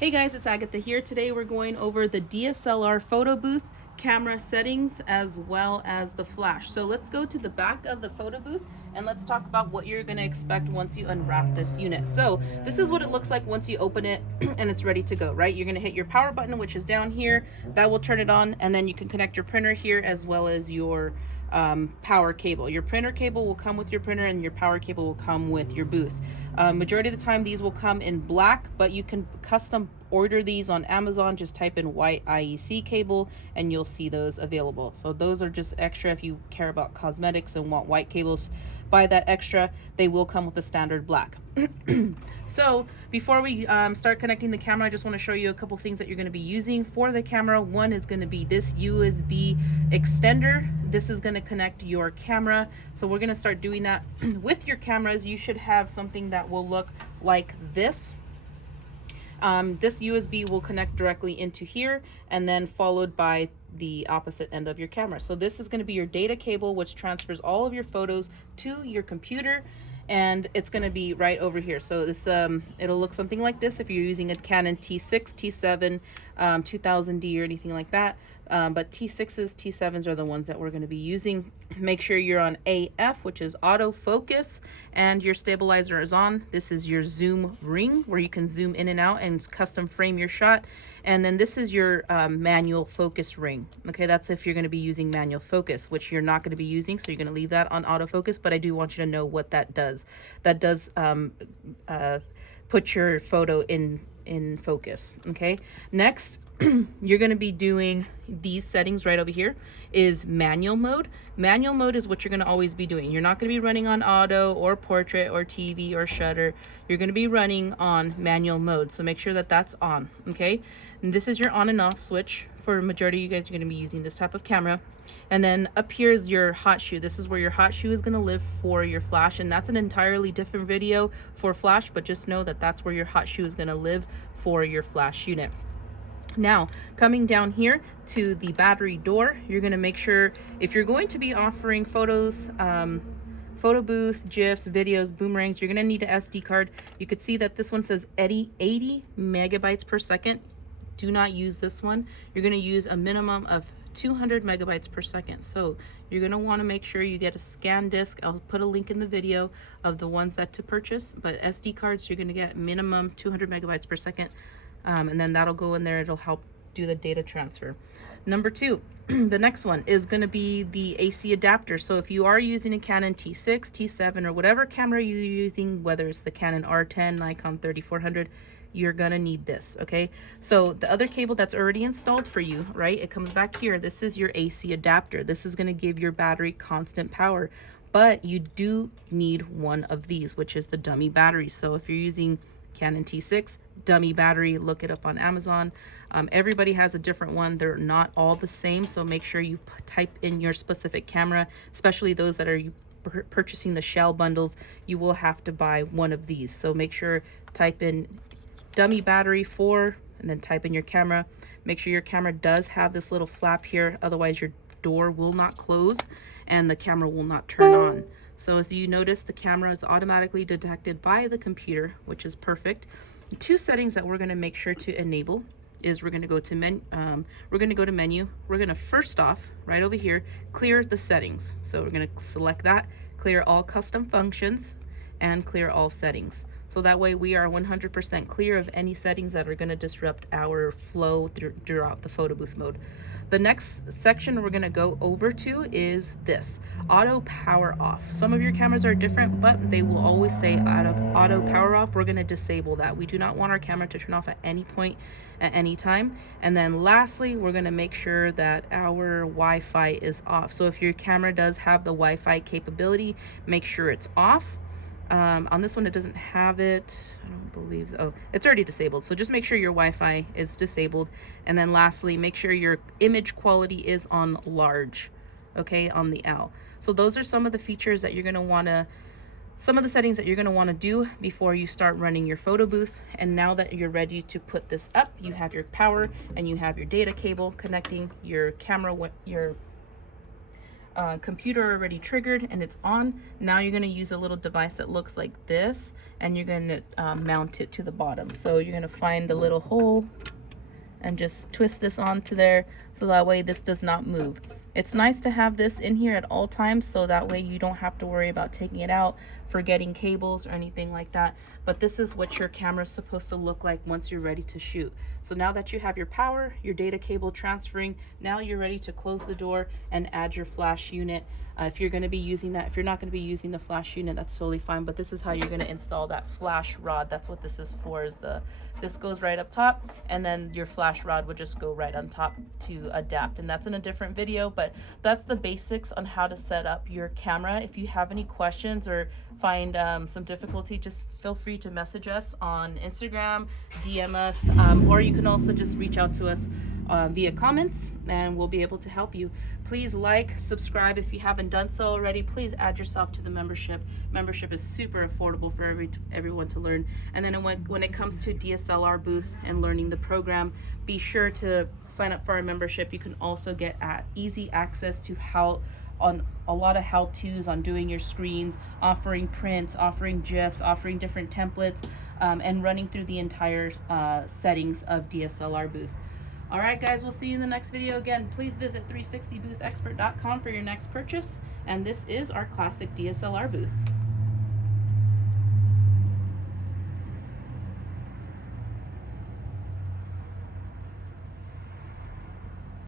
Hey guys, it's Agatha here. Today we're going over the DSLR photo booth camera settings as well as the flash. So let's go to the back of the photo booth and let's talk about what you're going to expect once you unwrap this unit. So this is what it looks like once you open it and it's ready to go, right? You're going to hit your power button, which is down here. That will turn it on, and then you can connect your printer here as well as your power cable. Your printer cable will come with your printer and your power cable will come with your booth. Majority of the time these will come in black, but you can custom order these on Amazon. Just type in white IEC cable and you'll see those available. So those are just extra if you care about cosmetics and want white cables. Buy that extra. They will come with the standard black. So before we start connecting the camera, I just want to show you a couple things that you're going to be using for the camera. One is going to be this USB extender. This is going to connect your camera. So we're going to start doing that with your cameras. You should have something that will look like this. This USB will connect directly into here and then followed by the opposite end of your camera. So this is going to be your data cable, which transfers all of your photos to your computer, and it's going to be right over here. So this it'll look something like this if you're using a Canon T6, T7, 2000D or anything like that. But T6s, T7s are the ones that we're going to be using. Make sure you're on AF, which is autofocus, and your stabilizer is on. This is your zoom ring where you can zoom in and out and custom frame your shot. And then this is your manual focus ring. Okay, that's if you're going to be using manual focus, which you're not going to be using, so you're going to leave that on autofocus, but I do want you to know what that does. That does put your photo in focus. Okay, next you're going to be doing these settings right over here is manual mode. Manual mode is what you're going to always be doing. You're not going to be running on auto or portrait or TV or shutter. You're going to be running on manual mode, so make sure that that's on. Okay, and this is your on and off switch. For a majority of you guys are going to be using this type of camera. And then up here is your hot shoe. This is where your hot shoe is going to live for your flash, and that's an entirely different video for flash, but just know that that's where your hot shoe is going to live for your flash unit. Now, coming down here to the battery door, you're going to make sure, if you're going to be offering photos, photo booth, GIFs, videos, boomerangs, you're going to need an SD card. You could see that this one says 80 megabytes per second. Do not use this one. You're going to use a minimum of 200 megabytes per second. So you're going to want to make sure you get a scan disk. I'll put a link in the video of the ones that to purchase, but SD cards, you're going to get minimum 200 megabytes per second. And then that'll go in there. It'll help do the data transfer. Number two, the next one is going to be the AC adapter. So if you are using a Canon T6, T7, or whatever camera you're using, whether it's the Canon R10, Nikon 3400, you're gonna need this. Okay, so the other cable that's already installed for you, right, it comes back here. This is your AC adapter. This is going to give your battery constant power, but you do need one of these, which is the dummy battery. So if you're using Canon T6 dummy battery, look it up on Amazon. Everybody has a different one. They're not all the same, so make sure you type in your specific camera, especially those that are purchasing the shell bundles. You will have to buy one of these, so make sure type in dummy battery 4 and then type in your camera. Make sure your camera does have this little flap here, otherwise your door will not close and the camera will not turn on. So as you notice, the camera is automatically detected by the computer, which is perfect. The two settings that we're going to make sure to enable is we're going to go to menu. We're going to first off, right over here, clear the settings. So we're going to select that, clear all custom functions, and clear all settings. So that way we are 100% clear of any settings that are going to disrupt our flow throughout the photo booth mode. The next section we're going to go over to is this, auto power off. Some of your cameras are different, but they will always say auto power off. We're going to disable that. We do not want our camera to turn off at any point, at any time. And then lastly, we're going to make sure that our Wi-Fi is off. So if your camera does have the Wi-Fi capability, make sure it's off. On this one, it doesn't have it. I don't believe so. Oh, it's already disabled. So just make sure your Wi-Fi is disabled. And then lastly, make sure your image quality is on large, okay, on the L. So those are some of the features that you're going to want to, some of the settings that you're going to want to do before you start running your photo booth. And now that you're ready to put this up, you have your power and you have your data cable connecting your camera, your computer already triggered and it's on. Now you're going to use a little device that looks like this, and you're going to mount it to the bottom. So you're going to find a little hole and just twist this onto there, so that way this does not move. It's nice to have this in here at all times, so that way you don't have to worry about taking it out, forgetting cables or anything like that. But this is what your camera is supposed to look like once you're ready to shoot. So now that you have your power, your data cable transferring, now you're ready to close the door and add your flash unit. If you're going to be using that, if you're not going to be using the flash unit, that's totally fine. But this is how you're going to install that flash rod. That's what this is for. This goes right up top, and then your flash rod would just go right on top to adapt. And that's in a different video, but that's the basics on how to set up your camera. If you have any questions or find some difficulty, just feel free to message us on Instagram, DM us, or you can also just reach out to us via comments, and we'll be able to help you. Please like, subscribe if you haven't done so already. Please add yourself to the membership. Membership is super affordable for everyone to learn. And then when it comes to DSLR booth and learning the program, be sure to sign up for our membership. You can also get easy access to on a lot of how-tos on doing your screens, offering prints, offering GIFs, offering different templates, and running through the entire settings of DSLR booth. All right, guys, we'll see you in the next video. Again, please visit 360boothexpert.com for your next purchase. And this is our classic DSLR booth.